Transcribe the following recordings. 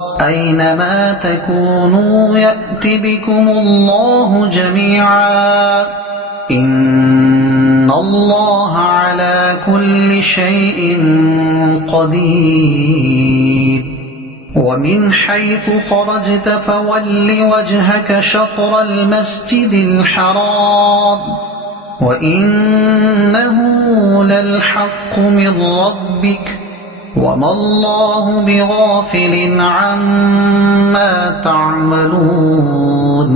أينما تكونوا يأت بكم الله جميعا إن الله على كل شيء قدير ومن حيث خرجت فول وجهك شطر المسجد الحرام وإنه للحق من ربك وما الله بغافل عما تعملون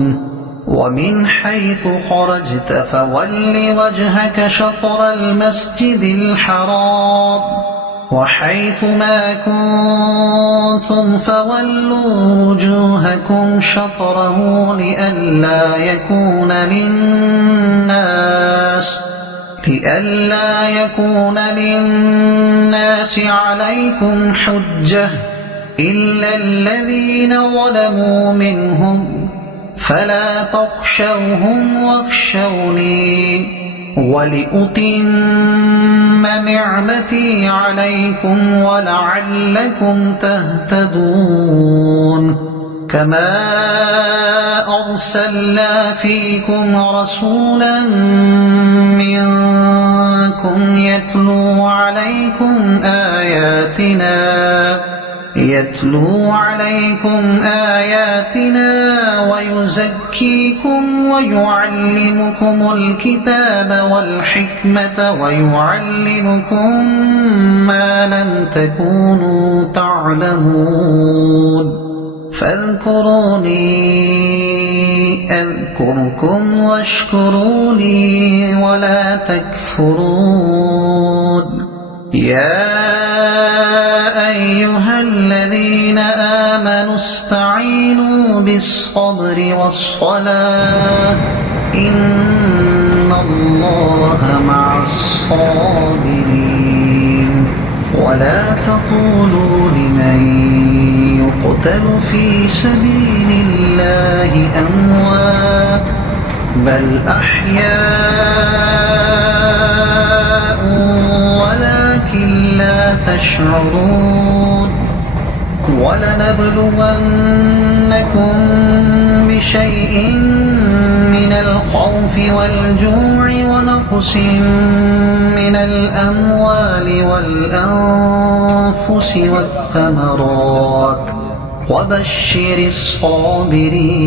ومن حيث خرجت فول وجهك شطر المسجد الحرام وحيث ما كنتم فولوا وجوهكم شطره لئلا يكون للناس عليكم حجة إلا الذين ظلموا منهم فلا تخشوهم واخشوني ولأتم نعمتي عليكم ولعلكم تهتدون كما أرسلنا فيكم رسولا منكم يتلو عليكم آياتنا ويزكيكم ويعلمكم الكتاب والحكمة ويعلمكم ما لم تكونوا تعلمون فاذكروني أذكركم واشكروا لي ولا تكفرون يا أيها الذين آمنوا استعينوا بالصبر والصلاة إن الله مع الصابرين ولا تقولوا لمن يقتل في سبيل الله أموات بل أحياء ولكن لا تشعرون ولنبلونكم بشيء من الخوف والجوع ونقص من الأموال والأنفس والثمرات وبشر الصابرين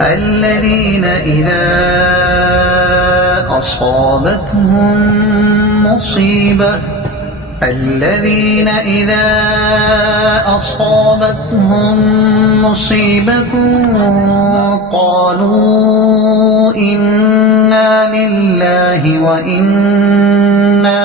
الذين إذا أصابتهم مصيبة قالوا إنا لله وإنا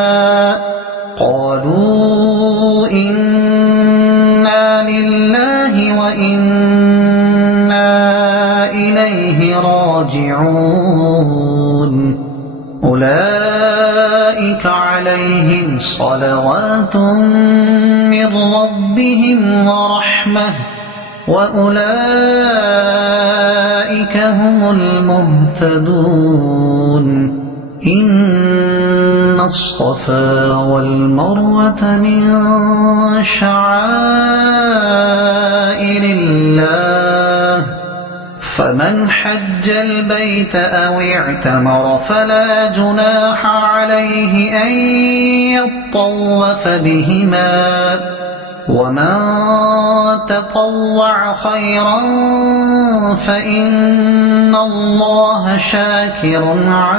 إليه راجعون أولئك عليهم صلوات من ربهم ورحمة وأولئك هم المهتدون إن الصفا والمروة من شعائر الله فمن حج البيت أو اعتمر فلا جناح عليه أن يطوف بهما ومن تطوع خيرا فإن الله شاكر عليم